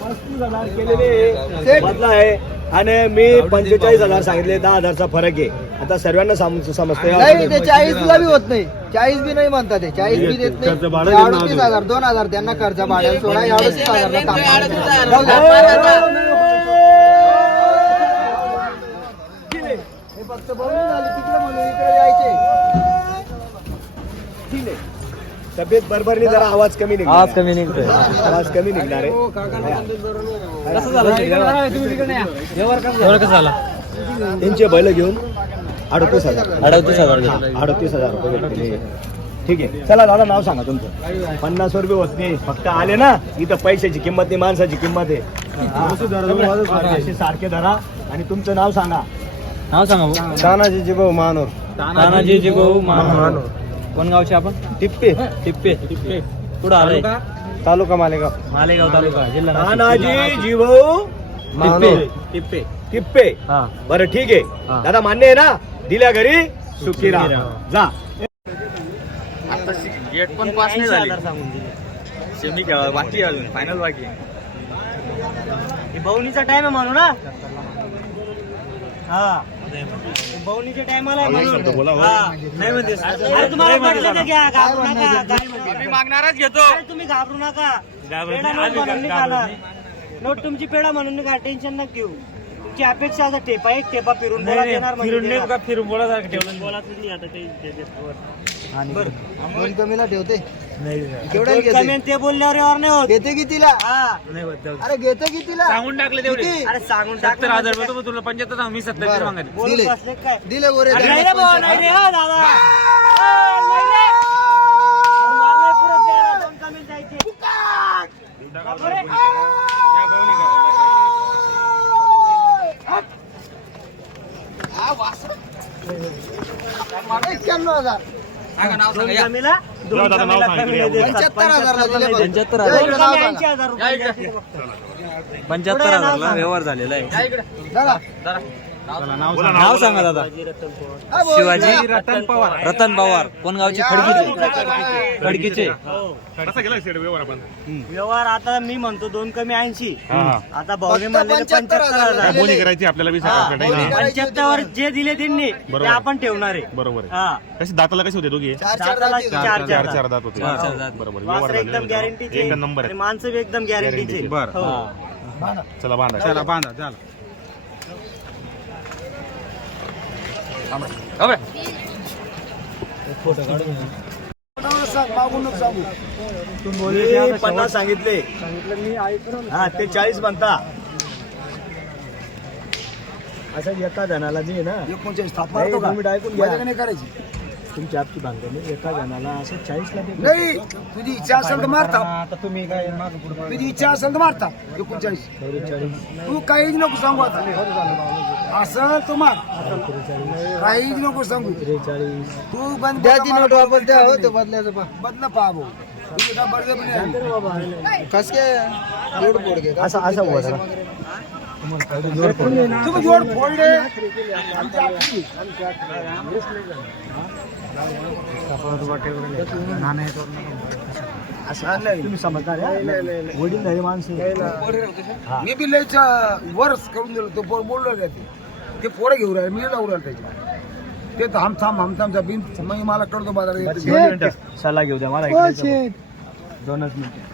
पस्तीस हजार केलेले बदला आहे. आणि मी पंचेचाळीस हजार सांगितले दहा हजारचा फरक आहे. आता सर्वांना समजतंय. नाही ते चाळीसला बी होत नाही. चाळीस बी नाही म्हणतात ते. चाळीस बी देत खर्च नाही भाडं देणार अडतीस हजार दोन हजार त्यांना खर्च भाड्याला सोडा अडतीस हजार हे. फक्त बोलून झाली तिकडे म्हणून. इकडे यायचे ठीक आहे तब्येत बरोबरनी जरा आवाज कमी निघणार आवाज कमी निघतोय. आवाज कमी निघणार आहे. कसं झालं? व्यवहार कसं झाला? त्यांचे बैल घेऊन अडतीस हजार. अडतीस हजार. अडतीस हजार रुपये भेटले. ठीक आहे. चला दादा नाव सांगा तुमचं. पन्नास रुपये होत नाही. फक्त आले ना इथं पैशाची किंमत नाही माणसाची किंमत आहे. हा. असे सारखे धरा. आणि तुमचं नाव सांगा. नाव सांगा भाऊ. तानाजी जिभाऊ मानोर. तानाजी जिगो मानव कोण गावचे आपण? टिप्पे. टिप्पे. टिप्पे. कुठं आलोय तालुका? मालेगाव. मालेगाव तालुका. जिल्हा नाशिक. तानाजी जिभाऊ टिप्पे. टिप्पे. टिप्पे. हा. बरं ठीक आहे. हा. दादा मान्य आहे ना? दिल्या घरी सुखी राहा जा. गेट पण पास नाही झाली. सेमी खेळा बाकी अजून फायनल बाकी बवणीचा टाइम आहे म्हणू ना? हा. बवणीच्या टायमाला नाही म्हणते अरे तुम्हाला पटलं तर घ्या घाबरू नका काय म्हणते? मागणारच घेतो. अरे तुम्ही घाबरू नका. पेढा नोट म्हणून नाही. खाणार नोट तुमची पेढा म्हणून नाही खा टेन्शन नका घेऊ. तुमची अपेक्षा आता टेपा एक टेपा फिरून बोला देणार म्हणजे फिरून नाही देणार. का फिरून बोला ठेवलं. आता काही दोन कमीला ठेवते. कमी आहे ते बोलल्यावर नाही होत. घेते कितीला हा. अरे घेते कितीला सांगून टाकले तेवढे. किती? अरे सांगून सत्तर हजार रुपये तर तुला पंच्याहत्तर सांग मी सत्तर बरं. दिले. बसले काय? दिले गोरे अरे नाही रे भाऊ, नाही रे, हो दादा. अरे नाही रे. अरे मला नाही पुरत द्यायला, दोन कमी द्यायचे. बापरे. एक्क्याण्णव हजार दोन कमीला, दोन कमीला कमी नाही देत. पंच्याहत्तर हजारला दिले बघ. पंच्याहत्तर हजार. दोन कमी ऐंशी हजार रुपये द्यायचे फक्त. पंच्याहत्तर हजारला. व्यवहार झालेला आहे नाव सांगा. दादा. हा. शिवाजी रतन पवार. रतन पवार. कोण गावचे? खडकीचे. खडकीचे. व्यवहार आता मी म्हणतो दोन कमी ऐंशी. आता भाऊने फक्त म्हणले पंच्याहत्तर हजार. करायची आपल्याला वीस हा, हजार. पंच्याहत्तर जे दिले त्यांनी ते बरोबर. आपण ठेवणार आहे. बरोबर आहे. हा. कशी दाताला कशी होते दोघी? दाताला. चार चार चार चार दात होते. दात. बरोबर. वासर एकदम झालेले. गॅरंटीचे एक नंबर आहे. माणसं बी एकदम गॅरंटीचे बरं. हो. चला बांधा. चला बांधा. मी पन्नास सांगितले. हा ते चाळीस म्हणता. असं एका जणाला जे ना. एकोणचाळीस थाप ऐकून घ्या. माझ्याकडे नाही करायची. तुमची आपची बांधणी एका जणाला असं चाळीसला देतो. नाही तुझी इच्छा असेल तर मारता। आता तुम्ही काय मागं पुढं तुझी इच्छा असेल तर मारता एकोणचाळीस तू काहीच नको सांगू आता असं तर मार। काहीच नको सांगू त्रेचाळीस तू बंद द्या ती नोट वापर द्या हो ते बदल्याचं पा बदला पहा भाऊ तुझी काय. कस काय जोड फोड घे असं असं. तुम्ही जोड असं तुम्ही समजणार आहे? वडील झाले माणसं मी बी लयच वर्ष करून दिलं. तो पोर बोललो रे ते. पोरं घेऊन राहिले. मी लावून राहिले त्याचे ते थांब थांब हमथामचा बिन मग मला कळतो मिनिटं. सल्ला घेऊ द्या मला इकडे दोनच मिनिटं.